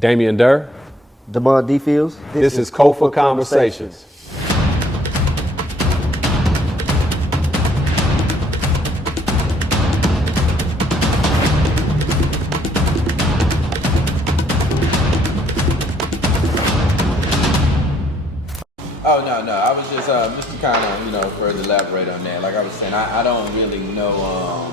Damond Durr. Damond D. Fields. This is Sankofa Conversations. Oh, no. I was just to kind of, further elaborate on that. Like I was saying, I don't really know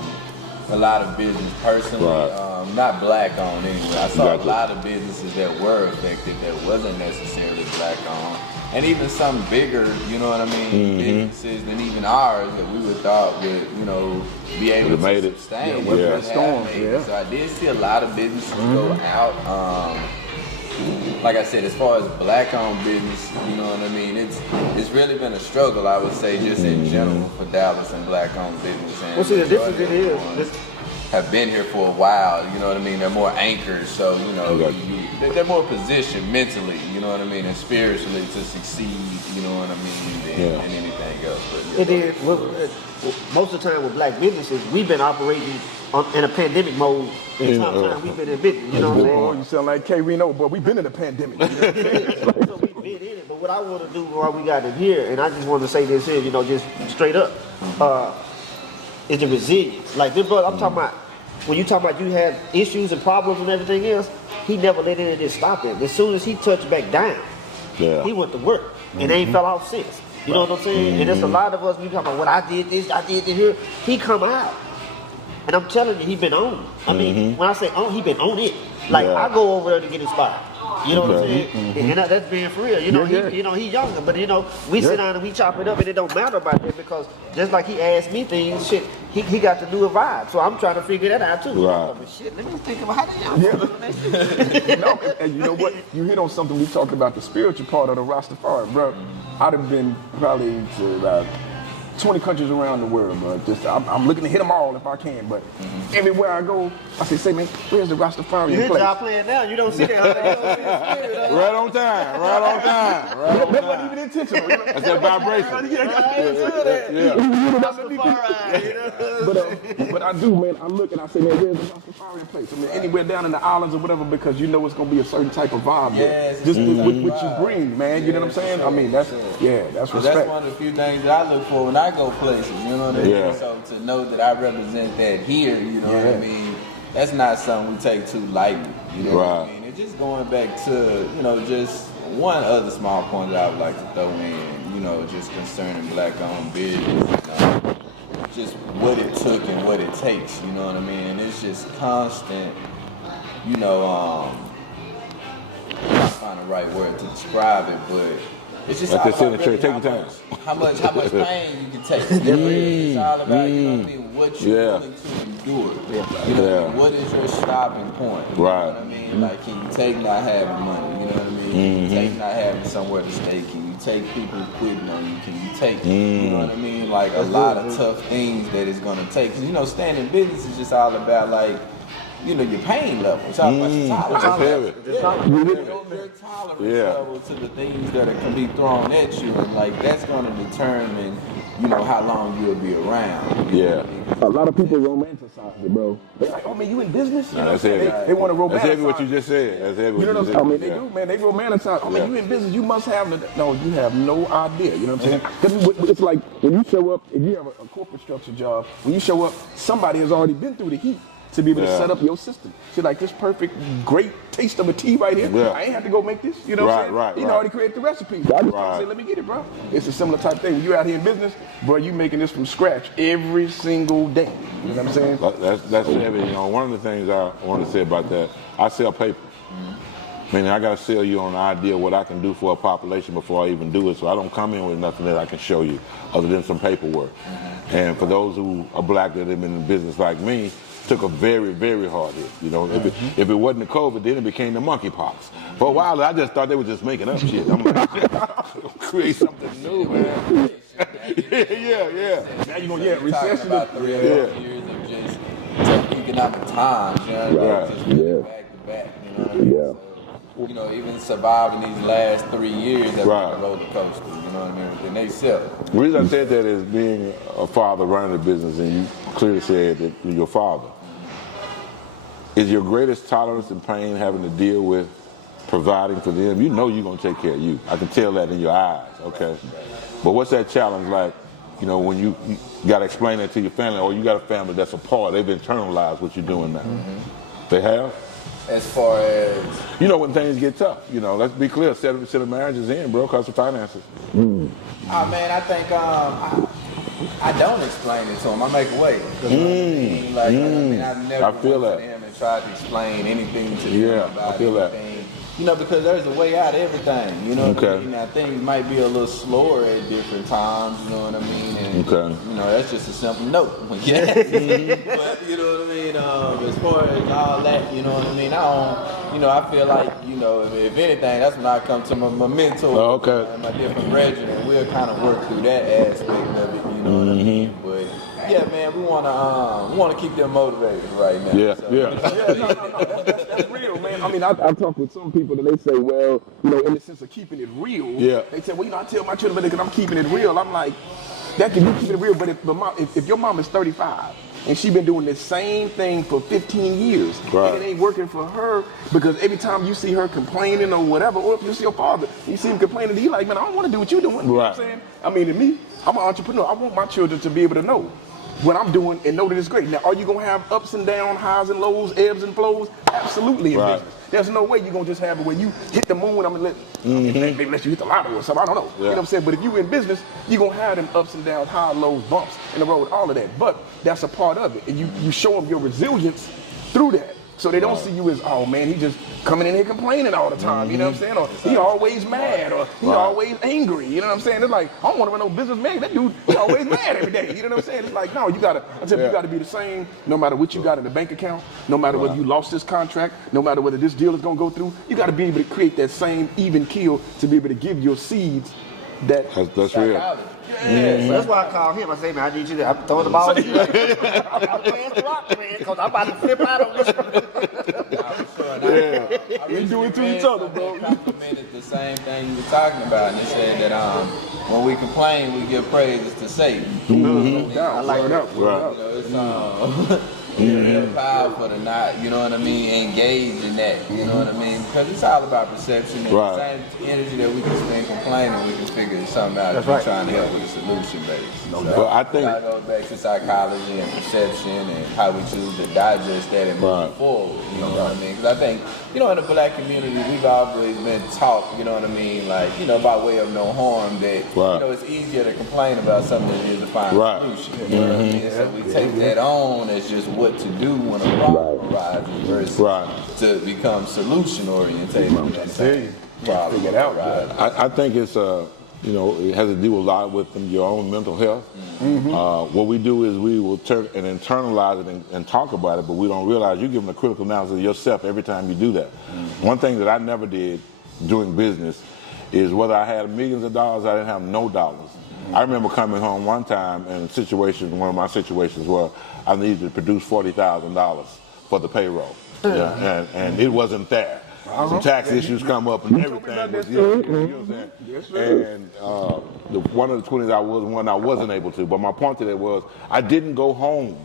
a lot of business personally, Right. not black owned anyway. I saw Exactly. a lot of businesses that were affected that wasn't necessarily black owned. And even some bigger, you know what I mean, businesses than even ours that we would thought would, be able Would've to made it. sustain. Yeah, would yeah. have Storm, made it. yeah. So I did see a lot of businesses go out. Like I said, as far as black-owned business, you know what I mean. It's really been a struggle, I would say, just in general for Dallas and black-owned business. And Well, see, the difference majority it of the is, ones have been here for a while. You know what I mean. They're more anchors, so Okay. they're more positioned mentally. You know what I mean, and spiritually to succeed. You know what I mean, than anything else. But, it is. Most of the time with black businesses, we've been operating in a pandemic mode the entire time we've been in business. You know what I'm saying? You sound like K. Reno, but we've been in a pandemic. You know what I'm saying? So we've been in it. But what I want to do while we got it here, and I just want to say this here, just straight up, is the resilience. Like this brother, I'm talking about, when you talking about you had issues and problems and everything else, he never let any of this stop him. As soon as he touched back down, he went to work and ain't fell off since. You know what I'm saying? And there's a lot of us, we talking about, well, I did this here. He come out. And I'm telling you, he been on it. I mean, when I say on, he been on it. Like, I go over there to get inspired. You know what I'm saying? And that's being for real. He younger, but we sit down and we chop it up, and it don't matter about that because just like he asked me things, shit, he got the newer vibe. So I'm trying to figure that out too. Right. But shit, let me think about how they young. No, and you know what? You hit on something. We talked about the spiritual part of the Rastafari, bro. I'd have been probably to about 20 countries around the world, bro. I'm looking to hit them all if I can, but everywhere I go, I say, man, where's the Rastafarian You hear place? y'all playing now, you don't see that. Right on time. That wasn't even intentional. You know? That's that vibration. But I do, man. I look and I say, man, where's the Rastafarian place? I mean, anywhere down in the islands or whatever, because it's going to be a certain type of vibe there. Yes, Just with vibe. what you bring, man. You know what I'm saying? Sure, I mean, that's sure. that's respect. That's one of the few things that I look for when I go places, you know what I mean? Yeah. So to know that I represent that here, you know what I mean, that's not something we take too lightly, you know what I mean? And just going back to, just one other small point that I would like to throw in, just concerning black-owned business, just what it took and what it takes, you know what I mean? And it's just constant, I'm not finding the right word to describe it, but it's just Like all they say in about the church, really take your time. how much pain you can take. It's all about, what you're willing to endure. What is your stopping point? You know what I mean? Like, can you take not having money? You know what I mean? Can you take not having somewhere to stay? Can you take people quitting on you? Can you take, you know what I mean? Like, a lot of tough things that it's going to take. Because, staying in business is just all about, like, your pain level. It's all about your tolerance. That's heavy. Your tolerance level to the things that can be thrown at you, and like that's going to determine, how long you'll be around. A lot of people romanticize it, bro. They're like, oh man, you in business? That's heavy. They want to romanticize. That's heavy what you just said. That's heavy what you just said. I mean, they do, man. They romanticize. Oh man, you in business? You must have. No, you have no idea. You know what I'm saying? 'Cause it's like when you show up, if you have a corporate structure job, when you show up, somebody has already been through the heat to be able to set up your system. See, like this perfect, great taste of a tea right here. Yeah. I ain't have to go make this. You know what I'm saying? Right. You already created the recipe. So I just say, let me get it, bro. It's a similar type thing. When you're out here in business, bro, you making this from scratch every single day. You know what I'm saying? That's heavy. One of the things I want to say about that, I sell paper. Meaning I got to sell you on the idea of what I can do for a population before I even do it. So I don't come in with nothing that I can show you other than some paperwork. And for those who are black that have been in business like me, took a very, very hard hit. If it wasn't the COVID, then it became the monkeypox. For a while, I just thought they were just making up shit. I'm like, create something new, man. yeah. Now you're going to recession. About 3 or 4 years of just tough economic times, you know what I mean? Just really back to back, you know what I mean? So, even surviving these last 3 years has been a roller coaster, you know what I mean? And they sell. The reason I said that is being a father running a business, and you clearly said that you're your father. Is your greatest tolerance and pain having to deal with providing for them, you know you're going to take care of you. I can tell that in your eyes, okay? But what's that challenge like, you know, when you got to explain that to your family, or you got a family that's apart, they've internalized what you're doing now. They have? As far as... You know, when things get tough, you know, let's be clear, 70% of marriages end, bro, because of finances. Oh, man, I think I don't explain it to them. I make a way. I've never went to them and tried to explain anything to them about anything. You know, because there's a way out of everything. You know what I mean? Now, things might be a little slower at different times. You know what I mean? And, you know, that's just a simple note. But, you know what I mean? As far as all that, you know what I mean? I feel like, you know, if anything, that's when I come to my mentor and my different brethren, and we'll kind of work through that aspect of it. You know what I mean? But yeah, man, we wanna keep them motivated right now. That's real, man. I mean, I talk with some people and they say, well, you know, in the sense of keeping it real, they say, well, you know, I tell my children because I'm keeping it real. I'm like, that can be keeping it real, but if your mom is 35 and she been doing the same thing for 15 years, and it ain't working for her because every time you see her complaining or whatever, or if you see your father, you see him complaining, he like, man, I don't want to do what you're doing. You know what I'm saying? I mean, to me, I'm an entrepreneur. I want my children to be able to know what I'm doing and know that it's great. Now, are you going to have ups and downs, highs and lows, ebbs and flows? Absolutely in business. There's no way you're going to just have it where you hit the moon, maybe let you hit the lotto or something, I don't know. You know what I'm saying? But if you in business, you're going to have them ups and downs, highs, lows, bumps in the road, all of that. But that's a part of it. And you show them your resilience through that. So they don't see you as, oh man, he just coming in here complaining all the time, you know what I'm saying? Or he always mad, or he always angry, you know what I'm saying? It's like, I don't want to run no business, man. That dude, he always mad every day, you know what I'm saying? It's like, no, you gotta be the same no matter what you got in the bank account, no matter whether you lost this contract, no matter whether this deal is gonna go through. You gotta be able to create that same even keel to be able to give your seeds that's real. So that's why I called him. I say, man, I need you to throw the ball. I'm playing the rock, man, because I'm about to flip out on this. We do it to each other, bro. They complimented the same thing you were talking about, and they said that when we complain, we give praises to Satan. I like that. It's real powerful to not, you know what I mean, engage in that, you know what I mean? Because it's all about perception, and the same energy that we can spend complaining, we can figure something out if we're trying to help with a solution base. But I think that goes back to psychology and perception and how we choose to digest that and move forward, you know what I mean? Because I think, you know, in the black community, we've always been taught, you know what I mean, like, you know, by way of no harm, that, you know, it's easier to complain about something than it is to find a solution. You know what I mean? So we take that on as just what to do when a problem arises versus to become solution oriented. I think it's you know, it has to do a lot with your own mental health. What we do is we will turn and internalize it and talk about it, but we don't realize you're giving a critical analysis of yourself every time you do that. One thing that I never did doing business is whether I had millions of dollars, I didn't have no dollars. I remember coming home one time in one of my situations where I needed to produce $40,000 for the payroll, and it wasn't there. Some tax issues come up and everything was, you know what I'm saying? And one of the 20s I wasn't able to, but my point to that was I didn't go home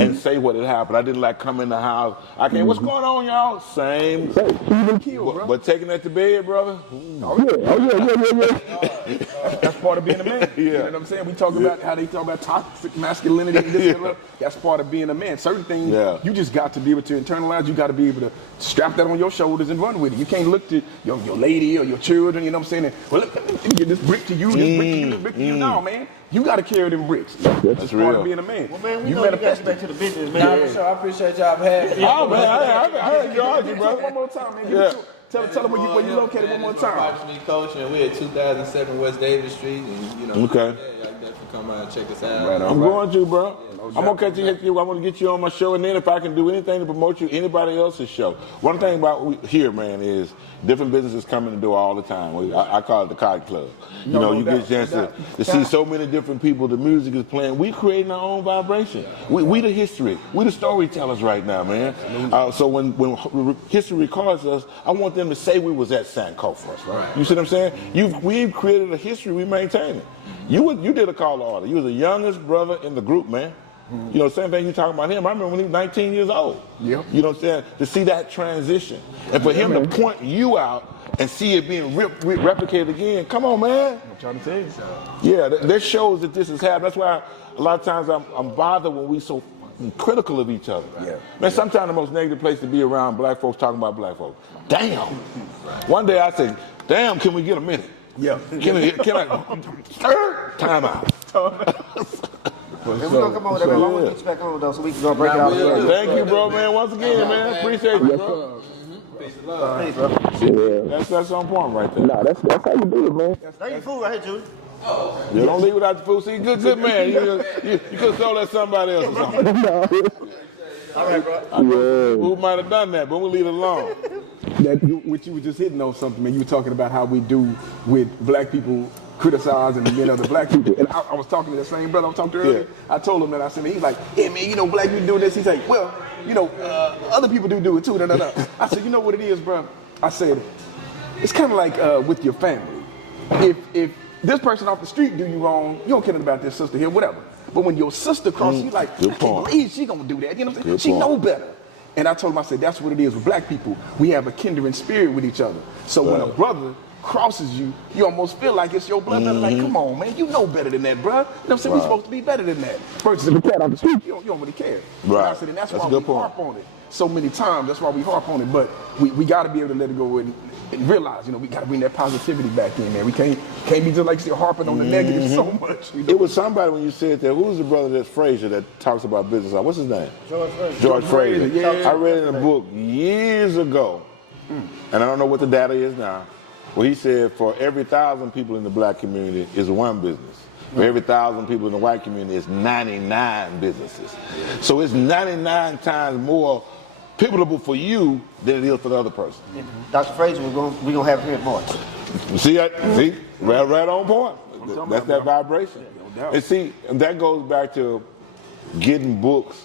and say what had happened. I didn't like come in the house. I can't, what's going on, y'all? Same. Even kill, bro. But taking that to bed, brother? That's part of being a man. You know what I'm saying? We talk about how they talk about toxic masculinity and this and that. That's part of being a man. Certain things you just got to be able to internalize. You got to be able to strap that on your shoulders and run with it. You can't look to your lady or your children, you know what I'm saying? And, well, look, let me get this brick to you, this brick to you, this brick to you. No, man. You got to carry them bricks. That's part of being a man. Well, man, we know you got to back to the business, man. For sure. I appreciate y'all for having me. Oh, man, I heard you argue, bro. One more time, man. Tell them where you located one more time. Watch me coach, and we're at 2007 West Davis Street, and you know. Okay. Y'all definitely come out and check us out. I'm going to, bro. I'm gonna catch you. I'm gonna get you on my show, and then if I can do anything to promote you, anybody else's show. One thing about here, man, is different businesses come in the door all the time. I call it the Cotton Club. You know, you get a chance to see so many different people. The music is playing. We creating our own vibration. We the history. We the storytellers right now, man. So when history records us, I want them to say we was at Sankofa. Right. You see what I'm saying? We've created a history. We maintain it. You did a call to order. You was the youngest brother in the group, man. You know, same thing you talking about him. I remember when he was 19 years old. Yep. You know what I'm saying? To see that transition. And for him to point you out and see it being replicated again, come on, man. I'm trying to tell you. Yeah, that shows that this is happening. That's why a lot of times I'm bothered when we so critical of each other. Yeah. Man, sometimes the most negative place to be around black folks talking about black folks. Damn. One day I said, damn, can we get a minute? Yeah. Can I time out. And we're gonna come over there, man. I want to get you back on though, so we can go break it out. Thank you, bro, man. Once again, man. Appreciate you, bro. Hey, bro. That's on point right there. Nah, that's how you do it, man. There your food right here, Judy. You don't leave without the food. See, good man. You could have sold that to somebody else or something. All right, bro. Who might have done that, but we'll leave it alone. Which you were just hitting on something, man. You were talking about how we do with black people criticizing the men of the black people. And I was talking to that same brother I was talking to earlier. Yeah. I told him that. I said, he's like, yeah, man, you know, black people do this. He's like, well, you know, other people do it too. I said, you know what it is, bro? I said, it's kind of like with your family. If this person off the street do you wrong, you don't care about this sister here, whatever. But when your sister crosses, you like, I can't believe she gonna do that. You know what I'm saying? She know better. And I told him, I said, that's what it is with black people. We have a kindred spirit with each other. So when a brother crosses you, you almost feel like it's your blood. Like, come on, man, you know better than that, bro. You know what I'm saying? We're supposed to be better than that. Versus if a cat off the street, you don't really care. Right. And I said, and that's why we harp on it so many times. That's why we harp on it. But we got to be able to let it go and realize, you know, we got to bring that positivity back in, man. We can't be just like still harping on the negative so much. You know? It was somebody when you said that. Who's the brother that's Frazier that talks about business? What's his name? George Frazier. Yeah. I read in a book years ago, and I don't know what the data is now, where he said for every 1,000 people in the black community is one business. For every 1,000 people in the white community is 99 businesses. So it's 99 times more pivotal for you than it is for the other person. Dr. Frazier, we're gonna have him in March. See that? See? Right on point. That's that vibration. And see, and that goes back to getting books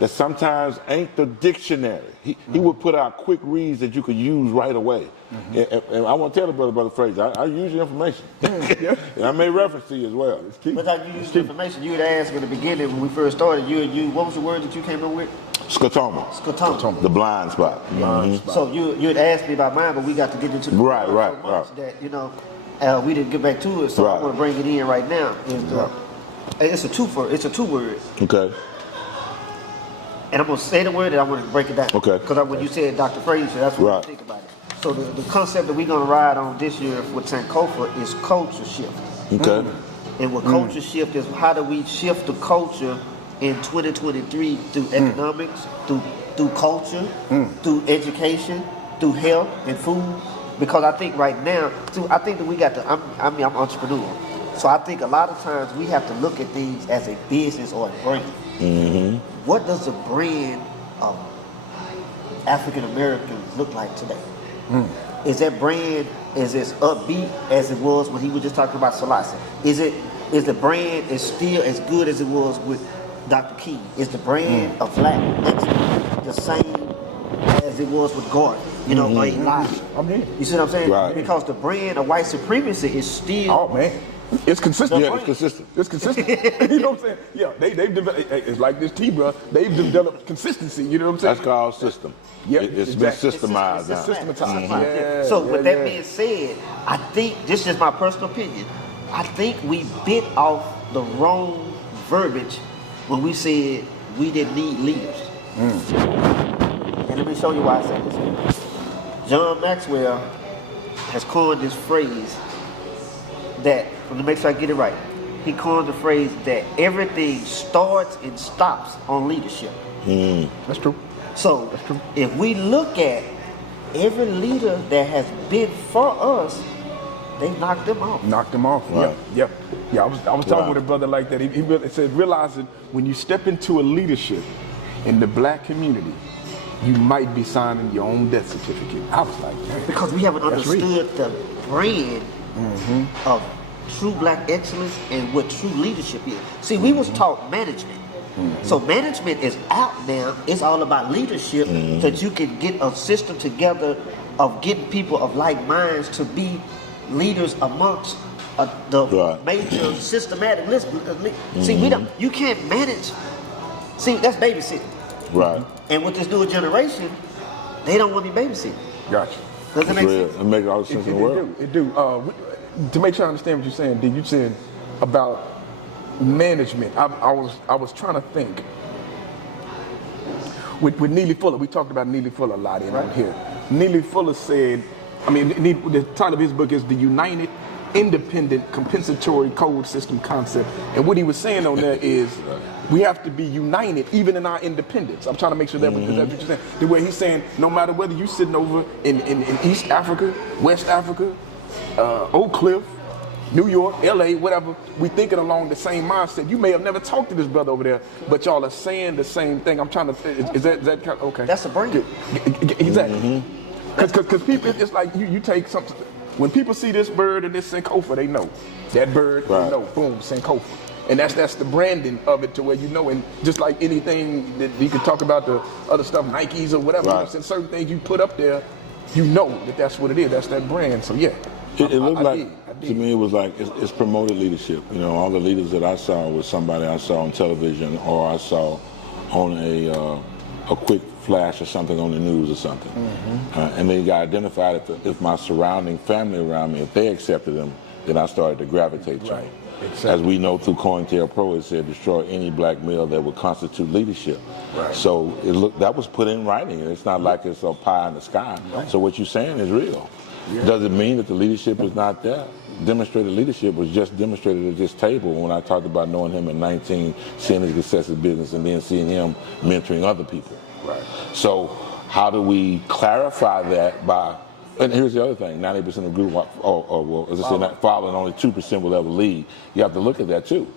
that sometimes ain't the dictionary. He would put out quick reads that you could use right away. And I want to tell the brother Frazier, I use your information. And I made reference to you as well. But like you used the information, you had asked in the beginning when we first started, you what was the word that you came up with? Scotoma. Scotoma. The blind spot. So you had asked me about mine, but we got to get into the Right. that, you know, we didn't get back to it, so I want to bring it in right now. It's a two word. Okay. And I'm going to say the word and I'm going to break it down. Okay. Because when you said Dr. Frazier, that's what I think about it. So the concept that we're going to ride on this year with Sankofa is culture shift. Okay. And what culture shift is, how do we shift the culture in 2023 through economics, through culture, through education, through health and food? Because I think right now, I think that we got to, I'm entrepreneur. So I think a lot of times we have to look at things as a business or a brand. What does the brand of African Americans look like today? Is that brand as upbeat as it was when he was just talking about Selassie? Is the brand still as good as it was with Dr. King? Is the brand of Black excellence the same as it was with Gordon? You know, or Elijah? You see what I'm saying? Right. Because the brand of white supremacy is still. Oh man, it's consistent. Yeah, it's consistent. It's consistent. You know what I'm saying? Yeah, they've developed. It's like this tea, bro. They've developed consistency. You know what I'm saying? That's called system. Yeah, It's been systemized now. It's systematized. Yeah. So with that being said, I think this is just my personal opinion. I think we bit off the wrong verbiage when we said we didn't need leaders. And let me show you why I say this. John Maxwell has coined this phrase that, let me make sure I get it right. He coined the phrase that everything starts and stops on leadership. That's true. So if we look at every leader that has been for us, they knocked them off. Knocked them off. Right. Yeah. I was talking with a brother like that. He said, realizing when you step into a leadership in the black community, you might be signing your own death certificate. I was like, damn. Because we haven't understood the brand of true black excellence and what true leadership is. See, we was taught management. So management is out now. It's all about leadership, that you can get a system together of getting people of like minds to be leaders amongst the major systematic list. See, you can't manage See, that's babysitting. Right. And with this newer generation, they don't want to be babysitting. Gotcha. Does that make Real. sense? It makes all the sense in the world. It do. To make sure I understand what you're saying, did you said about management? I was trying to think. With Neely Fuller, we talked about Neely Fuller a lot in here. Neely Fuller said, the title of his book is The United Independent Compensatory Code System Concept. And what he was saying on there is we have to be united even in our independence. I'm trying to make sure that that's what you're saying. The way he's saying, no matter whether you're sitting over in East Africa, West Africa, Oak Cliff, New York, LA, whatever, we thinking along the same mindset. You may have never talked to this brother over there, but y'all are saying the same thing. I'm trying to, is that kind of, okay. That's a brain. Exactly. Because people, it's like you take something, when people see this bird and this Sankofa, they know. That bird, they know, boom, Sankofa. And that's the branding of it to where you know, and just like anything that you can talk about the other stuff, Nikes or whatever, you know, certain things you put up there, you know that's what it is, that's that brand. So yeah. It looked like, to me, it was like, it's promoted leadership. You know, all the leaders that I saw was somebody I saw on television or I saw on a quick flash or something on the news or something. And then you got identified if my surrounding family around me, if they accepted them, then I started to gravitate to them. Exactly. As we know through COINTELPRO, it said destroy any black male that would constitute leadership. So that was put in writing. It's not like it's a pie in the sky. So what you're saying is real. Does it mean that the leadership is not there? Demonstrated leadership was just demonstrated at this table when I talked about knowing him at 19, seeing his successful business, and then seeing him mentoring other people. So how do we clarify that by, and here's the other thing, 90% of the group, well, as I said, not following, only 2% will ever lead. You have to look at that too.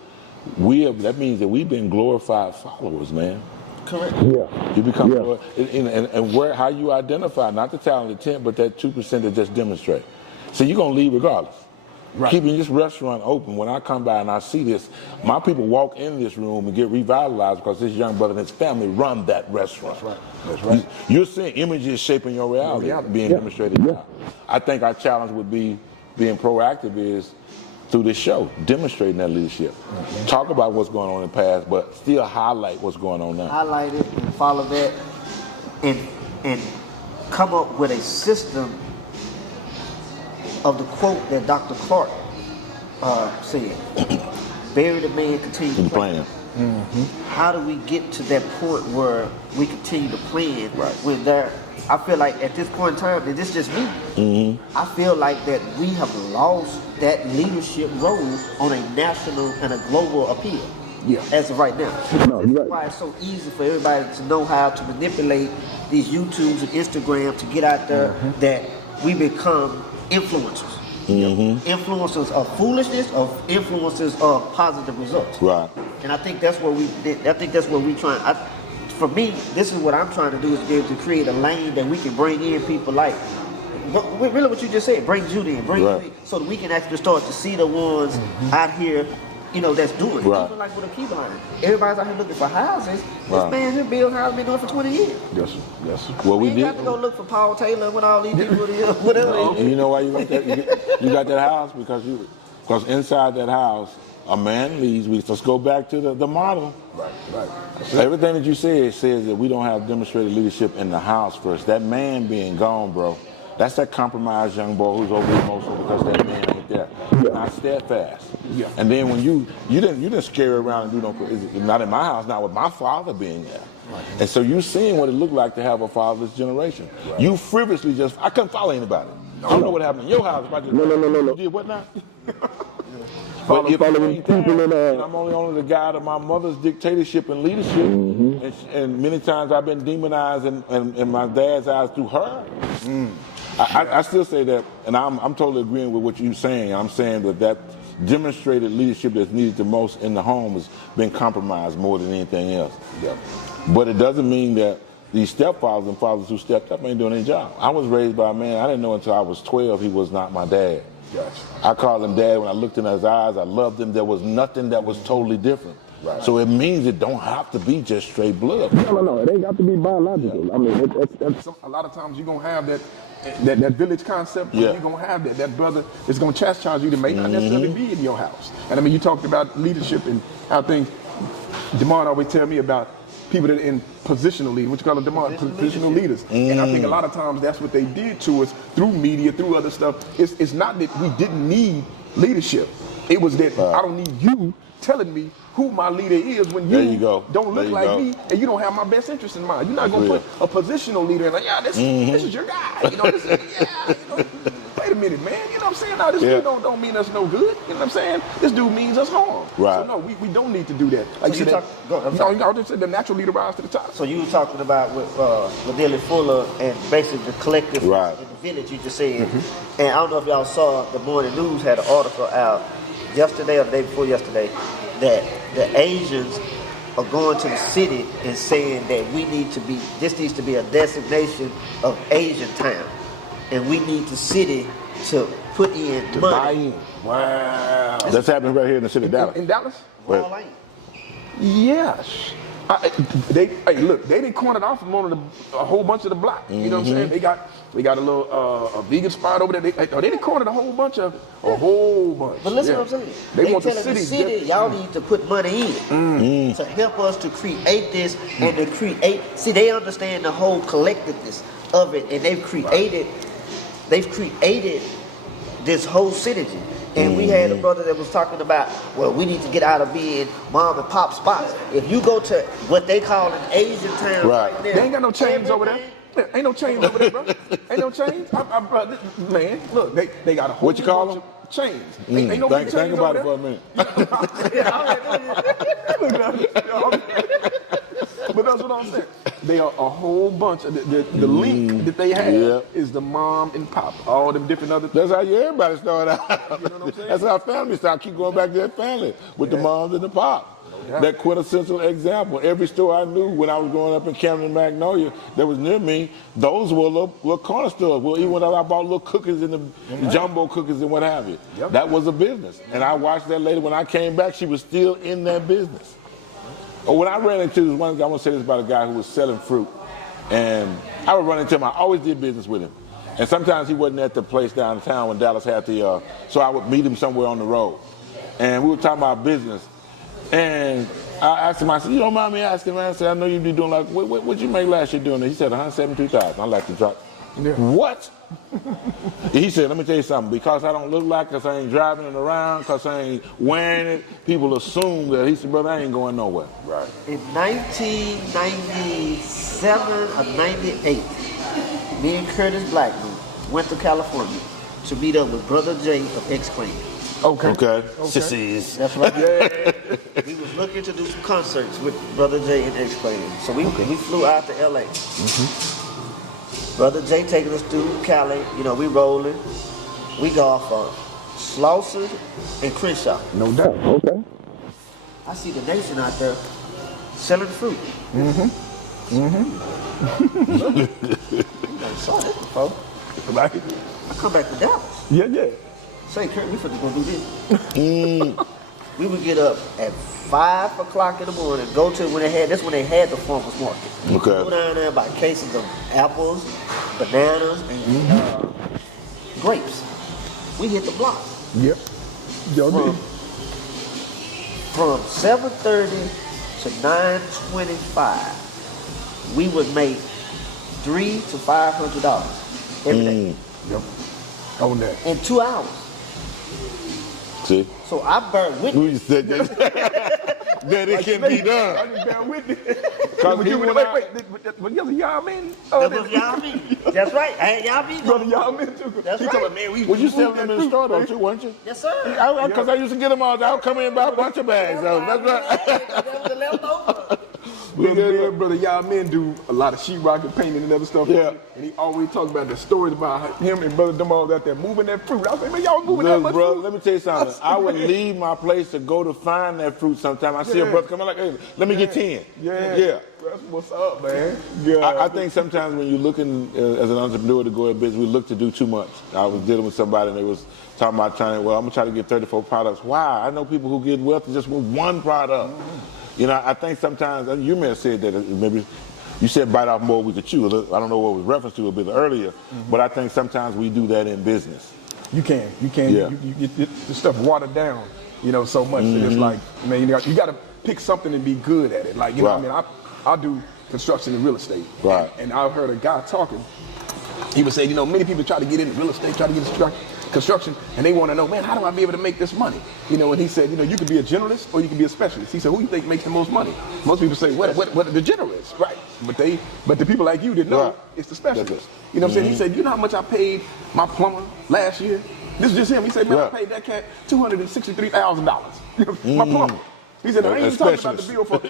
That means that we've been glorified followers, man. Correct. Yeah. You become and where how you identify not the talent intent, but that 2% that just demonstrate. So you're gonna leave regardless. Keeping this restaurant open. When I come by and I see this, my people walk in this room and get revitalized because this young brother and his family run that restaurant. That's right. You're seeing images shaping your reality being demonstrated now. I think our challenge would be being proactive is through this show, demonstrating that leadership. Talk about what's going on in the past, but still highlight what's going on now. Highlight it and follow that and come up with a system of the quote that Dr. Clark said. Bury the man, continue to plan. How do we get to that point where we continue to plan when there, I feel like at this point in time, and this is just me, I feel like that we have lost that leadership role on a national and a global appeal. As of right now. This is why it's so easy for everybody to know how to manipulate these YouTubes and Instagram to get out there that we become influencers. Influencers of foolishness, of influencers of positive results. And I think that's what we trying. For me, this is what I'm trying to do is be able to create a lane that we can bring in people like, really what you just said, bring Judy in, so that we can actually start to see the ones out here, you know, that's doing it. Even like with a key line. Everybody's out here looking for houses. This man here built houses, been doing it for 20 years. Yes. Well, we did. You have to go look for Paul Taylor with all these people, whatever. And you know why you got that? You got that house because inside that house, a man leads. Let's go back to the model. So everything that you said says that we don't have demonstrated leadership in the house first. That man being gone, bro, that's that compromised young boy who's over emotional because that man ain't there. Not steadfast. And then when you didn't scare around and do not in my house, not with my father being there. And so you seeing what it looked like to have a fatherless generation. You frivolously I couldn't follow anybody. I don't know what happened in your house. No. You did what now? But if I'm only the guy of my mother's dictatorship and leadership, and many times I've been demonized in my dad's eyes through her. I still say that, and I'm totally agreeing with what you're saying. I'm saying that demonstrated leadership that's needed the most in the home has been compromised more than anything else. But it doesn't mean that these stepfathers and fathers who stepped up ain't doing their job. I was raised by a man, I didn't know until I was 12 he was not my dad. I called him dad when I looked in his eyes. I loved him. There was nothing that was totally different. So it means it don't have to be just straight blood. No. It ain't got to be biological. I mean, a lot of times you're going to have that village concept. You're going to have that brother is going to chastise you that may not necessarily be in your house. And I mean, you talked about leadership and how things, Damond always tell me about people that are in positional leaders, what you call them, Damond, positional leaders. And I think a lot of times that's what they did to us through media, through other stuff. It's not that we didn't need leadership. It was that I don't need you telling me who my leader is when you don't look like me and you don't have my best interest in mind. You're not going to put a positional leader in like, yeah, this is your guy. You know, this is, wait a minute, man. You know what I'm saying? No, this dude don't mean us no good. You know what I'm saying? This dude means us harm. Right. So no, we don't need to do that. Like So you said, I I just said the natural leader rise to the top. So you were talking about with Dilly Fuller and basically the collective in the village you just said. And I don't know if y'all saw the morning news had an article out yesterday or the day before yesterday that the Asians are going to the city and saying that this needs to be a designation of Asian town. And we need the city to put in money. Buy in. Wow. That's happening right here in the city of Dallas. In Dallas? Well, ain't. Yes. They didn't corner it off from a whole bunch of the block. You know what I'm saying? They got a little a vegan spot over there. They didn't corner a whole bunch of a whole bunch. But listen what I'm saying. They want the telling city. Y'all need to put money in to help us to create this and to create. See, they understand the whole collectiveness of it, and they've created this whole synergy. And we had a brother that was talking about, well, we need to get out of being mom and pop spots. If you go to what they call an Asian town right there, they ain't got no chains over there. Ain't no chains over there, bro. Ain't no chains. Man, look, they got a whole What you call them? Chains. Ain't no chains think about over it for a minute. But that's what I'm saying. They are a whole bunch of the link that they have is the mom and pop, all them different other things. That's how everybody started out. You know what I'm saying? That's how family started. Keep going back to that family with the moms and the pop. That quintessential example. Every store I knew when I was growing up in Camden, Magnolia, that was near me, those were little corner stores. Well, even when I bought little cookies and the jumbo cookies and what have you, that was a business. And I watched that lady. When I came back, she was still in that business. When I ran into this one guy, I want to say this about a guy who was selling fruit. And I would run into him. I always did business with him. And sometimes he wasn't at the place downtown when Dallas had the, so I would meet him somewhere on the road. And we were talking about business. And I asked him, I said, you don't mind me asking, man? I said, I know you'd be doing like, what'd you make last year doing that? He said, $172,000. I like to drop. What? He said, let me tell you something. Because I don't look like, because I ain't driving it around, because I ain't wearing it, people assume that. He said, brother, I ain't going nowhere. Right. In 1997 or 98, me and Curtis Blackman went to California to meet up with Brother Jay of X-Clan. Okay. Sissies. That's right. We was looking to do some concerts with Brother Jay and X-Clan. So we flew out to LA. Brother Jay taking us through Cali. You know, we rolling. We go off of Slauson and Crenshaw. No doubt. Okay. I see the nation out there selling fruit. I saw this before. Right. I come back to Dallas. Yeah. Say, Kurt, we finna go do this. We would get up at 5 o'clock in the morning, go to when they had the farmers market. Okay. Go down there, buy cases of apples, bananas, and grapes. We hit the block. Yep. From 7:30 to 9:25, we would make $300 to $500 every day. Yep. On that. In 2 hours. See? So I burned with You said that it can be done. I just bear with it. Because he went out. But y'all mean? That was y'all mean. That's right. I ain't y'all mean. Brother, y'all mean too. That's He right. told me, man, we You selling them in the store, don't you, weren't you? Yes, sir. Because I used to get them all. I would come in and buy a bunch of bags. That's right. That was the leftover. Brother, y'all men do a lot of sheetrock and painting and other stuff. Yeah. And he always talks about the stories about him and Brother Damond out there moving that fruit. I was like, man, y'all moving that much bro, fruit? let me tell you something. I would leave my place to go to find that fruit sometime. I see a brother coming like, hey, let me get 10. Yeah. That's what's up, man. Yeah. I think sometimes when you're looking as an entrepreneur to go in business, we look to do too much. I was dealing with somebody and they was talking about I'm going to try to get 34 products. Why? I know people who get wealthy just with one product. You know, I think sometimes, you may have said that, maybe you said bite off more we could chew. I don't know what was referenced to a bit earlier, but I think sometimes we do that in business. You can. Yeah. You get the stuff watered down, so much. That it's like, man, you got to pick something and be good at it. Like, you know what I mean? I do construction and real estate. Right. And I heard a guy talking. He was saying, many people try to get into real estate, try to get into construction, and they want to know, man, how do I be able to make this money? And he said, you could be a generalist or you could be a specialist. He said, who do you think makes the most money? Most people say, what are the generalists, right? But the people like you that know, it's the specialists. You know what I'm saying? He said, you know how much I paid my plumber last year? This is just him. He said, man, I paid that cat $263,000. My plumber. He said, I ain't even talking about the bill for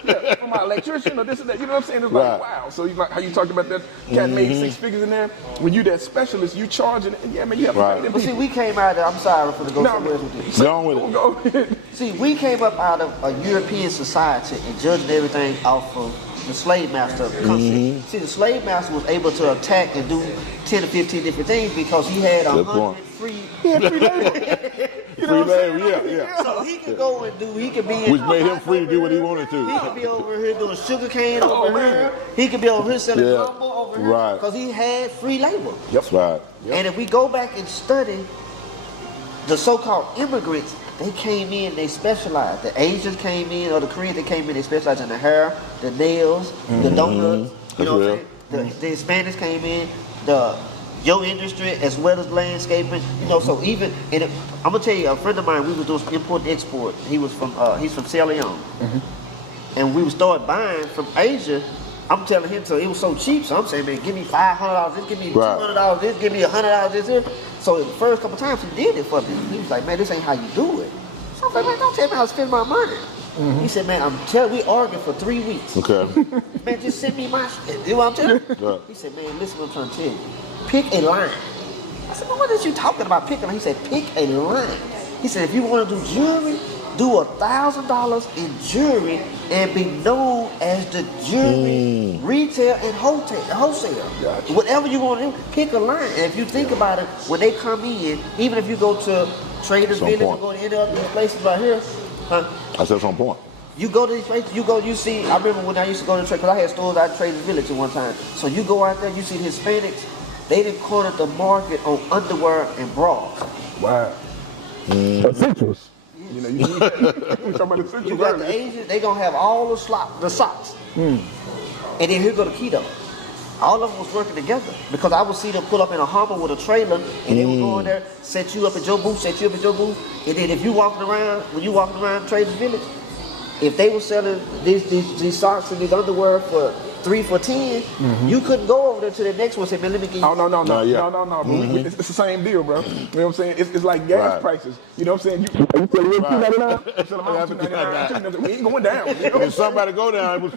my electrician or this and that. You know what I'm saying? It's like, wow. So how you talked about that cat made 6 figures in there? When you that specialist, you charging it. Yeah, man, you have to pay them. But see, we came out of, I'm sorry for the go somewhere else with this. Go with it. See, we came up out of a European society and judging everything off of the slave master concept. See, the slave master was able to attack and do 10 or 15 different things because he had 100 free labor. Free labor, yeah. So he could go and he could be Which made him free to do what he wanted to. He could be over here doing sugar cane over here. He could be over here selling lumber over here. Right. Because he had free labor. Yep. Right. And if we go back and study the so-called immigrants, they came in, they specialized. The Asians came in, or the Koreans, they came in, they specialized in the hair, the nails, the donuts. You know what I'm saying? The Hispanics came in, your industry as well as landscaping. So even, and I'm gonna tell you, a friend of mine, we was doing some import and export. He's from Sierra Leone, and we would start buying from Asia. I'm telling him, so it was so cheap. So I'm saying, man, give me $500, this give me $200, this give me $100, this here. So the first couple times he did it for me. He was like, man, this ain't how you do it. So I was like, man, don't tell me how to spend my money. He said, man, I'm telling you, we argued for 3 weeks. Okay. Man, just send me my shit. You know what I'm telling you? He said, man, listen what I'm trying to tell you. Pick a line. I said, well, what is you talking about picking? He said, pick a line. He said, if you want to do jewelry, do $1,000 in jewelry and be known as the jewelry retail and wholesale. Gotcha. Whatever you want to do, pick a line. And if you think about it, when they come in, even if you go to Traders Village or go to any of these places right here, I said some point. You go to these places, you see, I remember when I used to go to trade, because I had stores out at Traders Village at one time. So you go out there, you see the Hispanics, they done cornered the market on underwear and bras. Wow. Essentials. You talking about essentials. You got the Asians, they gonna have all the socks. And then here go the keto. All of them was working together because I would see them pull up in a Hummer with a trailer and they would go in there, set you up at your booth, and then if you when you walking around Traders Village, if they were selling these socks and these underwear for 3 for $10, you couldn't go over there to the next one and say, man, let me get you. Oh, no. It's the same deal, bro. You know what I'm saying? It's like gas prices. You know what I'm saying? You telling me $2.99? We ain't going down. If somebody go down,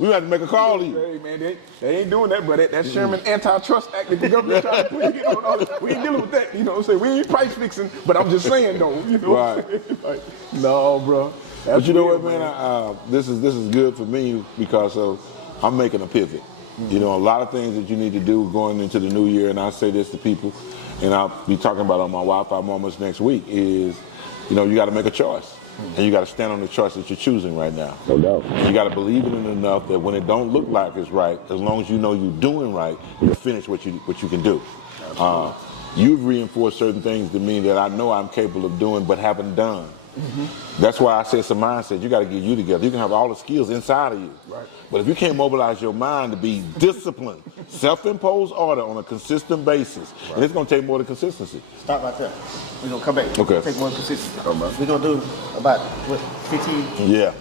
we have to make a call to you. Hey, man, they ain't doing that, bro. That Sherman Antitrust Act that the government trying to put in on all that. We ain't dealing with that. You know what I'm saying? We ain't price fixing, but I'm just saying, though. You know what I'm saying? Like, no, bro. But you know what, man? This is good for me because I'm making a pivot. A lot of things that you need to do going into the new year, and I say this to people, and I'll be talking about on my Wi-Fi moments next week, is, you got to make a choice. And you got to stand on the choice that you're choosing right now. No doubt. You got to believe in it enough that when it don't look like it's right, as long as you know you're doing right, you finish what you can do. You've reinforced certain things to me that I know I'm capable of doing but haven't done. That's why I say it's a mindset. You got to get you together. You can have all the skills inside of you. Right. But if you can't mobilize your mind to be disciplined, self-imposed order on a consistent basis, and it's going to take more than consistency. Stop right there. We're going to come back. Okay. Take more consistency. We're going to do about, 15? Yeah.